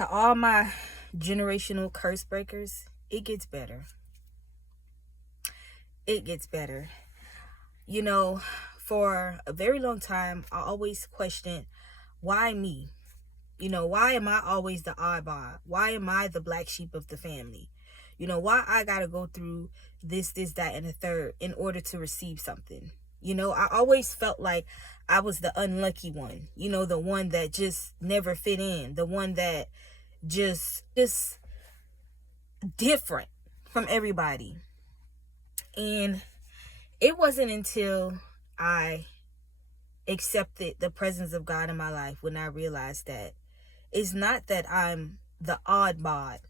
To all my generational curse breakers, it gets better. It gets better. You know, for a very long time, I always questioned, why me? Why am I always the oddball? Why am I the black sheep of the family? Why I gotta go through this, that, and the third in order to receive something? I always felt like I was the unlucky one, the one that just never fit in, the one that just different from everybody. And it wasn't until I accepted the presence of God in my life when I realized that it's not that I'm the oddball.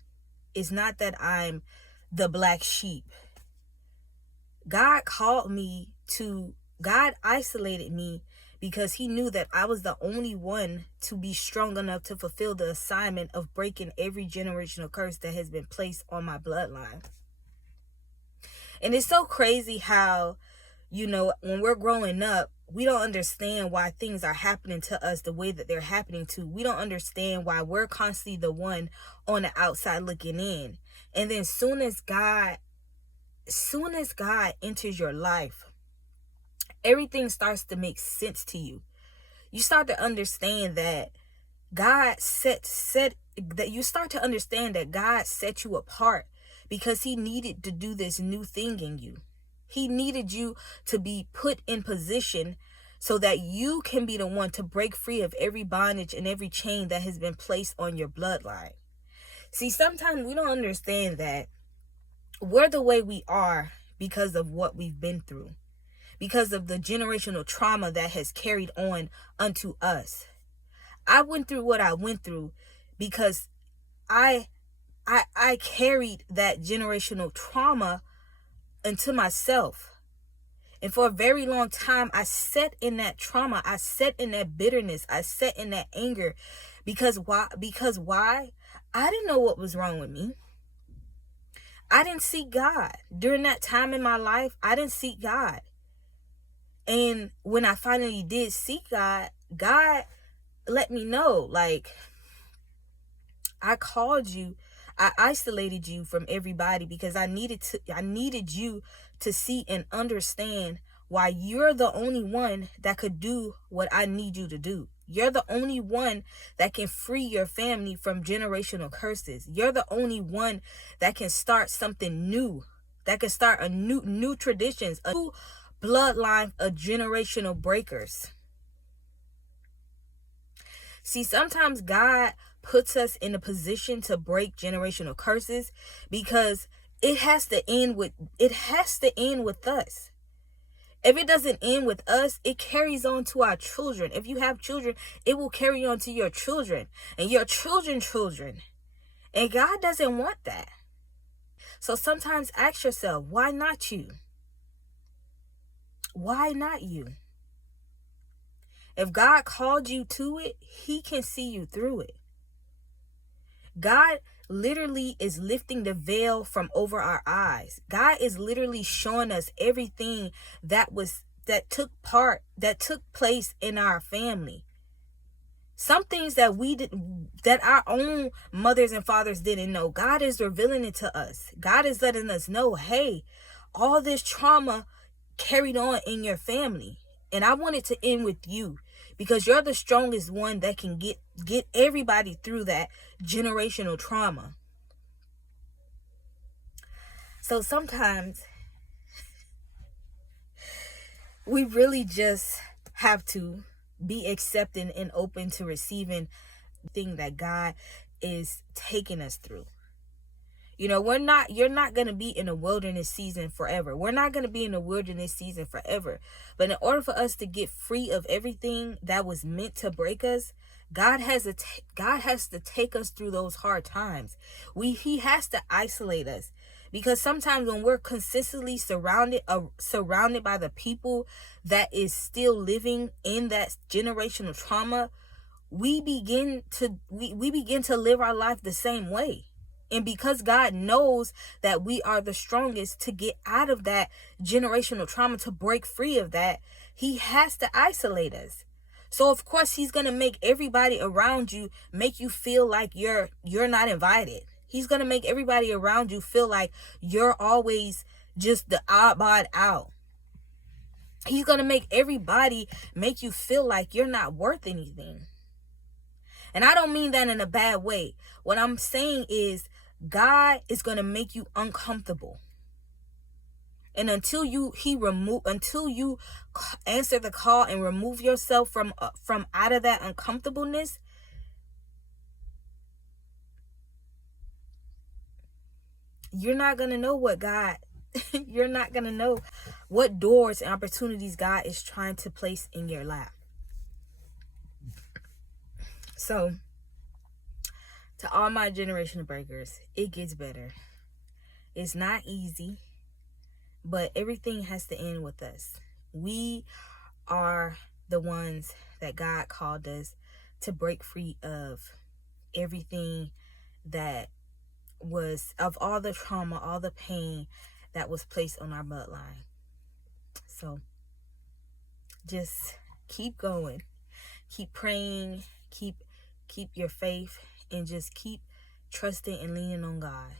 It's not that I'm the black sheep. God isolated me because he knew that I was the only one to be strong enough to fulfill the assignment of breaking every generational curse that has been placed on my bloodline. And it's so crazy how, when we're growing up, we don't understand why things are happening to us the way that they're happening to. We don't understand why we're constantly the one on the outside looking in. And then soon as God enters your life, everything starts to make sense to you. You start to understand that God you start to understand that God set you apart because he needed to do this new thing in you. He needed you to be put in position so that you can be the one to break free of every bondage and every chain that has been placed on your bloodline. See, sometimes we don't understand that we're the way we are because of what we've been through, because of the generational trauma that has carried on unto us. I went through what I went through because I carried that generational trauma into myself. And for a very long time, I sat in that trauma. I sat in that bitterness. I sat in that anger. Because why? I didn't know what was wrong with me. I didn't seek God. During that time in my life, I didn't seek God. And when I finally did seek God, God let me know, like, I called you. I isolated you from everybody because I needed you to see and understand why you're the only one that could do what I need you to do. You're the only one that can free your family from generational curses. You're the only one that can start something new, that can start a new traditions, a new bloodline of generational breakers. See, sometimes God puts us in a position to break generational curses because it has to end with us. If it doesn't end with us, it carries on to our children. If you have children, it will carry on to your children and your children's children. And God doesn't want that. So sometimes ask yourself, why not you? Why not you? If God called you to it, he can see you through it. God literally is lifting the veil from over our eyes. God is literally showing us everything that took place in our family. Some things that that our own mothers and fathers didn't know. God is revealing it to us. God is letting us know, hey, all this trauma carried on in your family. And I want it to end with you because you're the strongest one that can get everybody through that generational trauma. So sometimes we really just have to be accepting and open to receiving the thing that God is taking us through. You're not going to be in a wilderness season forever. We're not going to be in a wilderness season forever. But in order for us to get free of everything that was meant to break us, God has to take us through those hard times. He has to isolate us. Because sometimes when we're consistently surrounded by the people that is still living in that generational trauma, we begin to live our life the same way. And because God knows that we are the strongest to get out of that generational trauma, to break free of that, he has to isolate us. So of course he's going to make everybody around you make you feel like you're not invited. He's going to make everybody around you feel like you're always just the odd out. He's going to make everybody make you feel like you're not worth anything. And I don't mean that in a bad way. What I'm saying is God is going to make you uncomfortable. And until you answer the call and remove yourself from out of that uncomfortableness, you're not going to know you're not going to know what doors and opportunities God is trying to place in your lap. So, to all my generational breakers, it gets better. It's not easy, but everything has to end with us. We are the ones that God called us to break free of everything that was, of all the trauma, all the pain that was placed on our bloodline. So just keep going, keep praying, keep your faith, and just keep trusting and leaning on God.